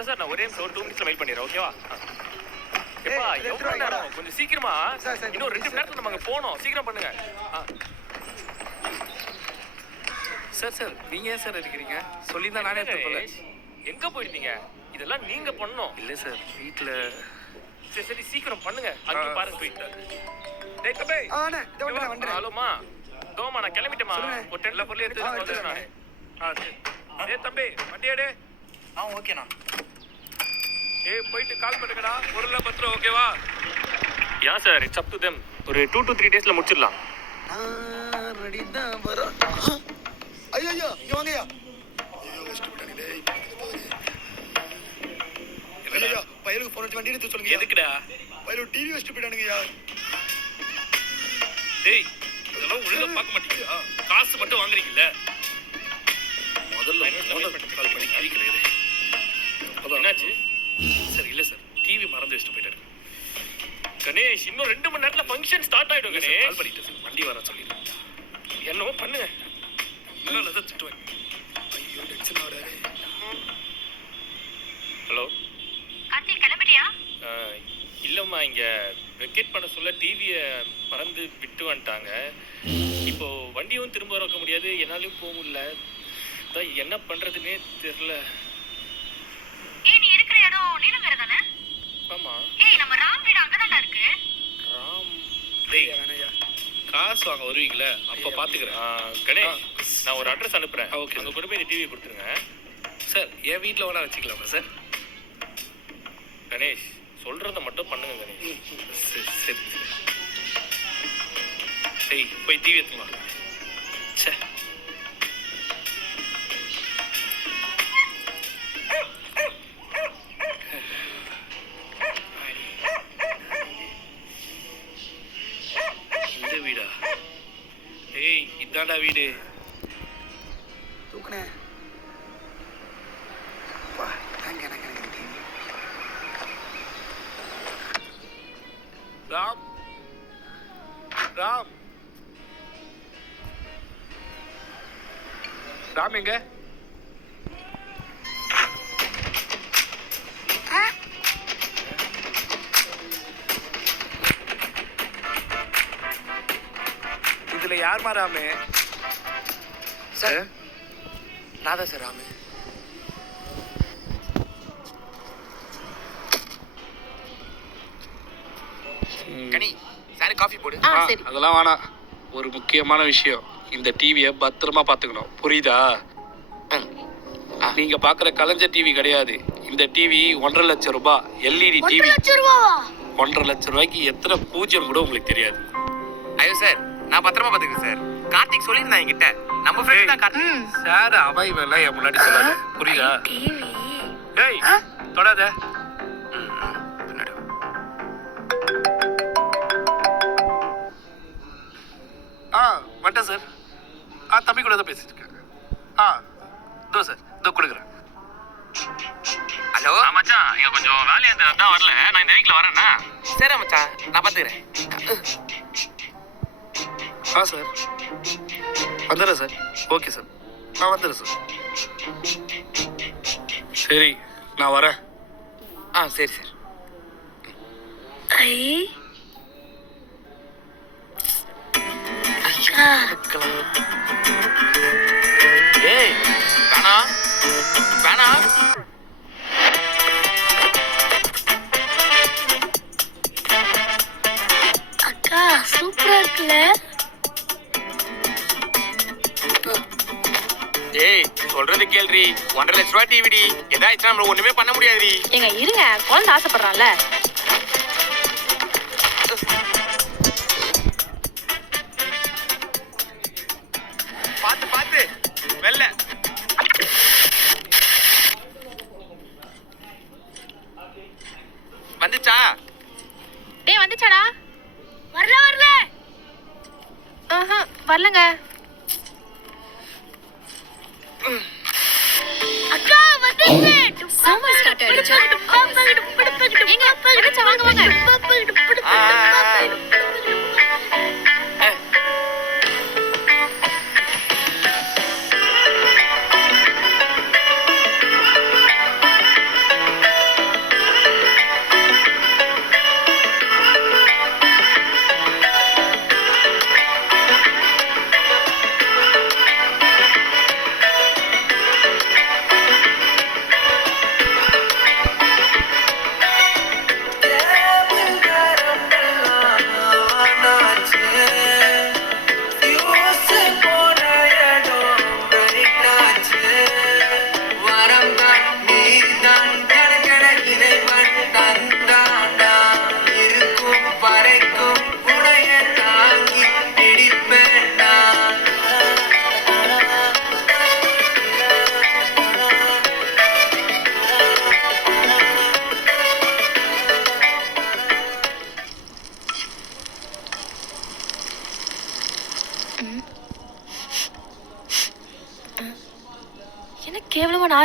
Sir sir நான் ஒரே நிமிஷம் ஒரு 2 மினிட்ஸ்ல மெயில் பண்ணிடுறேன் ஓகேவா? எப்பா எவ்வளோ நேரம் கொஞ்சம் சீக்கிரமா இன்னும் 2 மணி நேரத்துல நம்ம அங்கே போகணும் சீக்கிரம் பண்ணுங்க. சார் சார் நீங்க ஏன் சார் இருக்கிறீங்க? சொல்லி தான் நானே போல. எங்க போயிருந்தீங்க? இதெல்லாம் நீங்க பண்ணணும். இல்லை சார் வீட்டில். சரி சரி சீக்கிரம் பண்ணுங்க. அங்கே பாருங்க போயிட்டு. டேய் தம்பி. வந்துடுறேன். ஹலோமா தோமா நான் கிளம்பிட்டேமா. ஒரு 10 பொருள் எடுத்து வந்துடுறேன் நான். சரி. டேய் தம்பி வண்டி எடு. ஓகேண்ணா. போயிட்டு கால் பண்ணுங்கடா. பொருள்லாம் பத்திரம் ஓகேவா? Yeah sir it's up to them. ஒரு 2 to 3 டேஸ்ல முடிச்சிடலாம். ரெடி தான் வரோம். ஐயோ இங்க வாங்கயா. ஐயோ பையலுக்கு போன் வண்டி எடுத்து சொல்லுங்க. எதுக்குடா? பையலு டிவி வச்சிட்டு போயிட்டானுங்கயா. டேய் இதெல்லாம் ஒழுங்கா பார்க்க மாட்டீங்களா? காசு மட்டும் வாங்குறீங்கல்ல. முதல்ல கால் பண்ணி கேட்கிறேன். என்னாச்சு? சார் இல்லை சார் டிவி மறந்து வச்சுட்டு போயிட்டாரு. கணேஷ் இன்னும் 2 மணி நேரத்தில் ஃபங்க்ஷன் ஸ்டார்ட் ஆகிடும். கணேஷ் கால் பண்ணிட்டு சார் வண்டி வர சொல்லிடுறேன். என்னவோ பண்ணுங்க. இல்லை தான் திட்டுவேன். ஐயோ டென்ஷன் ஆகுறாரு. ஹலோ கார்த்திக் கிளம்பிட்டியா? இல்லைம்மா இங்கே வெக்கேட் பண்ண சொல்ல டிவியை மறந்து விட்டு வந்துட்டாங்க. இப்போ வண்டியும் திரும்ப வைக்க முடியாது, என்னாலையும் போக முடியல. அதான் என்ன பண்ணுறதுன்னே தெரில. நீ இருக்கிற இடம் நீலங்கரை தானே? ஆமா. நம்ம ராம் வீடு அங்கதான்டா இருக்கு. ராம் டேய் காசு வாங்க வருவீங்களே அப்போ பார்த்துக்கிறேன். கணேஷ் நான் ஒரு அட்ரஸ் அனுப்புகிறேன். ஓகே அங்கே கொண்டு போய் டிவியை கொடுத்துருங்க. சார் என் வீட்டில் வேணா வச்சுக்கலாமா சார்? கணேஷ் சொல்கிறத மட்டும் பண்ணுங்க கணேஷ். சரி சரி. டேய் போய் டிவி எடுத்துமா. சே வீடா? ஏய் இதான்டா வீடு. தூக்குனே வா அங்க அங்க ராம் ராம் ராம் எங்க? இதுல யாருமா ராமு? சார் நான் தான் சார் ராமு. கனி சார் காஃபி போடு. அதெல்லாம் வேணாம். ஒரு முக்கியமான விஷயம், இந்த டிவியை பத்திரமா பார்த்துக்கணும் புரியுதா? நீங்க பாக்குற கலைஞர் டிவி கிடையாது. இந்த டிவி 1.5 லட்சம் ரூபாய் எல்இடி டிவி. 1.5 லட்சம் ரூபாய்க்கு எத்தனை பூஜ்யம் கூட உங்களுக்கு தெரியாது. ஐயோ சார் நான் பத்திரமா பாத்துக்கிறேன் சார். கார்த்திக் சொல்லியிருந்தான் என்கிட்ட. நம்ம ஃப்ரெண்ட் தான் கார்த்திக். சார் அவை வேலை என் முன்னாடி சொல்லாது புரியுதா? ஏய் தொடாத. வந்துட்டேன் சார். தம்பி கூட தான் பேசிட்டு இருக்காங்க. இதோ சார் இதோ கொடுக்குறேன். ஹலோ மச்சான் இங்க கொஞ்சம் வேலையா இருந்தா தான் வரல. நான் இந்த வீக்ல வரேன்னா. சரி மச்சான் நான் பாத்துக்கிறேன். சார் வந்துடுறேன் சார். ஓகே சார் நான் வந்துடுறேன் சார். சரி நான் வரேன். சரி சார். ஏய் வேணா வேணா. அக்கா சூப்பரா இருக்குல்ல? ஏய் சொல்றது கேள்றி. 1.5 லட்சம் ரூபாய் டிவிடி. ஏதாச்சும் நம்ம ஒண்ணுமே பண்ண முடியாதுடி. ஏங்க இருங்க, குழந்தை ஆசைப்படுறான்ல. பாத்து பாத்து வெள்ள வந்துச்சா? டேய் வந்துச்சாடா? வரல வரலங்க. அக்கா வந்துச்சு. சம்மர் ஸ்டார்ட் ஆயிடுச்சு. எங்க வந்துச்சா? வாங்க வாங்க.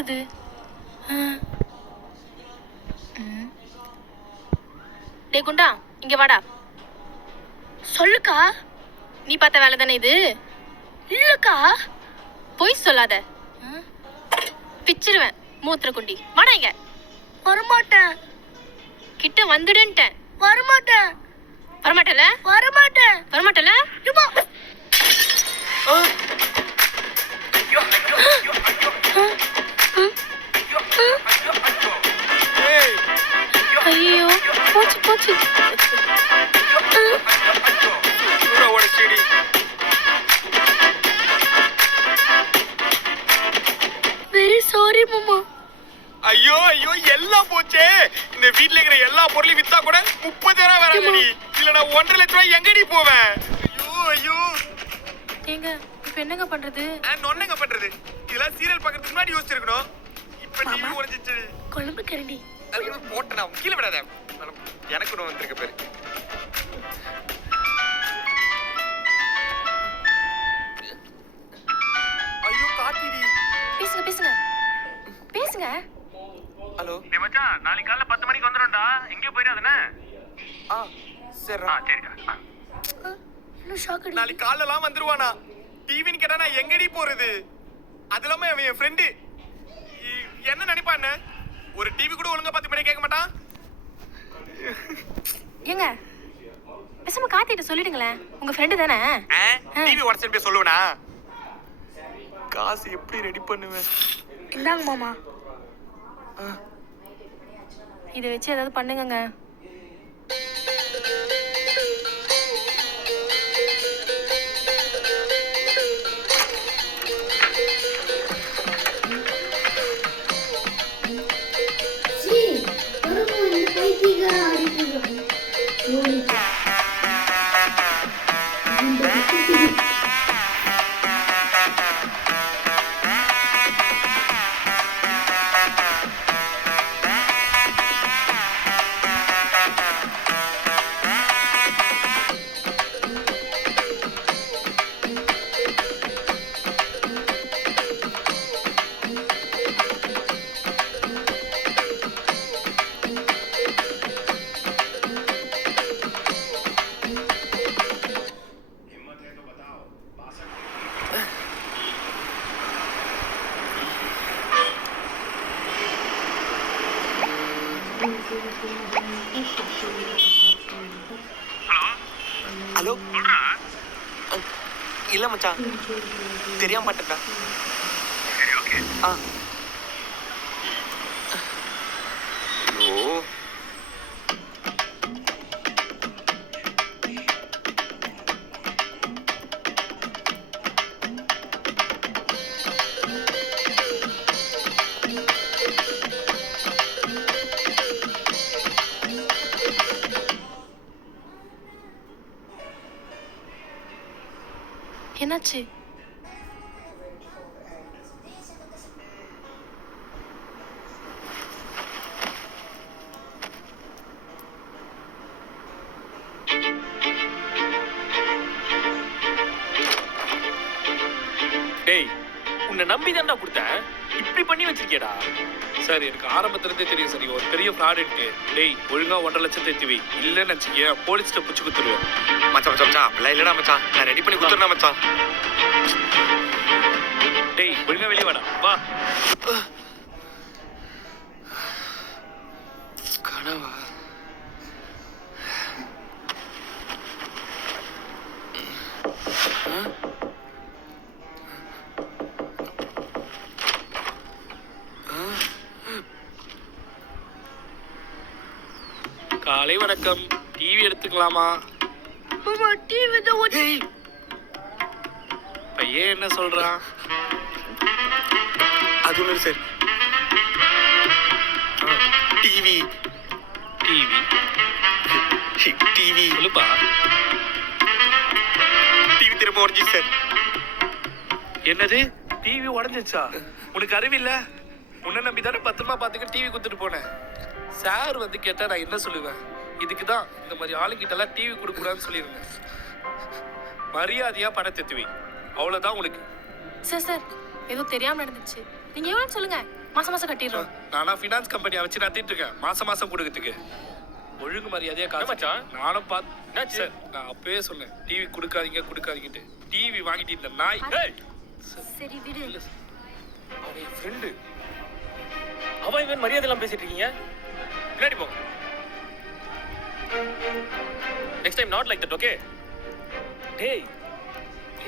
யாருது? டேய் குண்டா, இங்க வாடா. சொல்லுக்கா. நீ பார்த்த வேலை தானே இது? இல்லக்கா. பொய் சொல்லாத. பிச்சிருவேன் மூத்திர குண்டி. வாடா இங்க. வரமாட்டேன். கிட்ட வந்துடுன்ட்டேன். வரமாட்டேன். வரமாட்டல? வரமாட்டேன். வரமாட்டல? யுமா. ஐயோ, போச்சு போச்சு. வெரி சாரி மாமா. ஐயோ ஐயோ எல்லாம் போச்சே. இந்த வீட்ல இருக்கிற எல்லா பொருளையும் வித்தா கூட 30,000 வராதடி. இல்ல நான் 1.5 லட்சம் ரூபாய் எங்கடி போவேன்? ஐயோ ஐயோ. ஏங்க இப்ப என்னங்க பண்றது? நொன்னங்க பண்றது. இதெல்லாம் சீரியல் பார்க்கறதுக்கு முன்னாடி யோசிச்சிருக்கணும். இப்ப டிவி உடைஞ்சிச்சு. குழம்பு கரண்டி. ஐயோ போட்டனா கீழ விடாத. எனக்கு ஒன்று வந்திருக்க பேரு. ஐயோ காட்டிடி. பேசுங்க பேசுங்க பேசுங்க. ஹலோ டேய் மச்சான், நாளைக்கு காலைல 10 மணிக்கு வந்துடும்டா. எங்கேயும் போயிடாதே. சரிடா. சரிடா. என்ன ஷாக் அடி. நாளைக்கு காலைலாம் வந்துருவானா? டிவின்னு கேட்டா நான் எங்கடி போறது? அது இல்லாம அவன் என் ஃப்ரெண்டு. என்ன நினைப்பான்னு? ஒரு டிவி கூட ஒழுங்கா 10 மணி கேட்க மாட்டான். ஏங்க பேசாம காத்திட்டு சொல்லிடுங்களேன். உங்க ஃப்ரெண்டு தானே? டிவி உடச்சுன்னு போய் சொல்லுவனா? காசு எப்படி ரெடி பண்ணுவேன்? இந்தாங்க மாமா. இதை வச்சு ஏதாவது பண்ணுங்கங்க. ஹலோ இல்ல மச்சான், தெரியாம மாட்டேன்டா. சரி ஓகே. ஐயோ என்னாச்சு? டேய், உன்னை நம்பி தான்டா கொடுத்தேன். இப்படி பண்ணி வச்சிருக்கேடா. சார் எனக்கு ஆரம்பத்துல இருந்தே தெரியும் சார் ஒரு பெரிய ஃப்ராட் இருக்கு. டேய் ஒழுங்கா 1.5 லட்சம் தேத்தி வை. இல்லைன்னு வச்சுக்க போலீஸ்கிட்ட பிடிச்சி குத்துருவேன். மச்சான் மச்சான் மச்சான் அப்படிலாம் இல்லடா மச்சான். நான் ரெடி பண்ணி கொடுத்துறேன் மச்சான். டேய் ஒழுங்கா வெளியே வாடா. வா. கனவா? காலை வணக்கம். டிவி எடுத்துக்கலாமா? மாமா டிவி தான். பையன் என்ன சொல்றான்? அது ஒன்று சார். டிவி டிவி டிவி சொல்லுப்பா. டிவி திரும்ப உடஞ்சி சார். என்னது டிவி உடஞ்சிச்சா? உனக்கு அறிவில்ல? உன்னை நம்பி தானே பத்திரமா பார்த்துக்க டிவி கொடுத்துட்டு போனேன். சார் வந்து கேட்டா நான் என்ன சொல்லுவேன்? இதுக்கு தான் இந்த மாதிரி ஆளுங்கிட்டலாம் டிவி கொடுக்கூடாதுன்னு சொல்லியிருந்தேன். மரியாதையா பணத்தை வை. அவ்வளோதான் உனக்கு. சார் சார் ஏதோ தெரியாம நடந்துச்சு. நீங்க எவ்வளவு சொல்லுங்க. மாசம் மாசம் கட்டிடுறோம். நானா ஃபினான்ஸ் கம்பெனியை வச்சு நடத்திட்டு இருக்கேன். மாசம் மாசம் கொடுக்கறதுக்கு ஒழுங்கு மரியாதையா காசு. மச்சான். நானும் பார்த்து என்னாச்சு? சார் நான் அப்பவே சொன்னேன் டிவி கொடுக்காதீங்கட்டு. டிவி வாங்கிட்டு இந்த நாய். ஏய், சரி விடு. அவன் என் ஃப்ரெண்டு. அவன் இவன் மரியாதை எல்லாம் பேசிட்டு இருக்கீங்க. பின்னாடி போங்க. Next time not like that, okay? டேய்,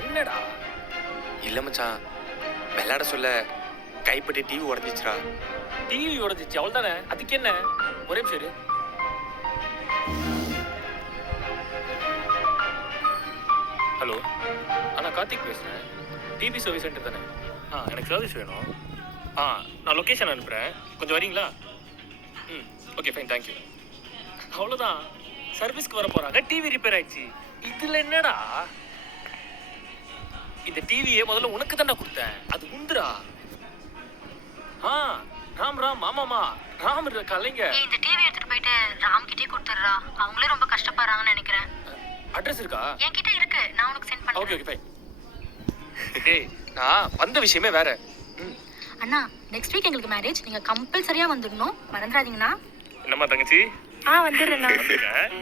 என்னடா? இல்ல மச்சான், விளையாட சொல்ல கைப்பட்டி டிவி உடஞ்சிச்சுடா. டிவி உடஞ்சிச்சு, அவ்வளவுதானே? அதுக்கு என்ன? ஒரே நிமிஷம் இரு. ஹலோ, நான் கார்த்திக் பேசுறேன். டிவி சர்வீஸ் சென்டர் தானே? எனக்கு சர்வீஸ் வேணும். நான் லொக்கேஷன் அனுப்புகிறேன், கொஞ்சம் வரீங்களா? ம், ஓகே ஃபைன், தேங்க்யூ. அவ்வளோதான், சர்வீஸ்க்கு வர போகிறாங்க. டிவி ரிப்பேர் ஆயிடுச்சு. இதில் என்னடா? இந்த டிவியை முதல்ல உனக்கு தானே கொடுத்தேன், அது உந்துடா. ராம் ராம், ஆமாமா, ராம் கலைங்க. இந்த டிவி எடுத்துட்டு போயிட்டு ராம் கிட்டே கொடுத்துடுறா. அவங்களே ரொம்ப கஷ்டப்படுறாங்கன்னு நினைக்கிறேன். அட்ரஸ் இருக்கா? என்கிட்ட இருக்கு, நான் உனக்கு சென்ட் ஓகே பண்றேன். Okay fine. டேய், நான் வந்த விஷயமே வேற. அண்ணா, நெக்ஸ்ட் வீக் எங்களுக்கு மேரேஜ். நீங்க கம்பல்சரியா வந்துடணும், மறந்துடாதீங்கண்ணா. என்னம்மா தங்கச்சி? வந்துடுறேண்ணா. வந்துடுறேன்.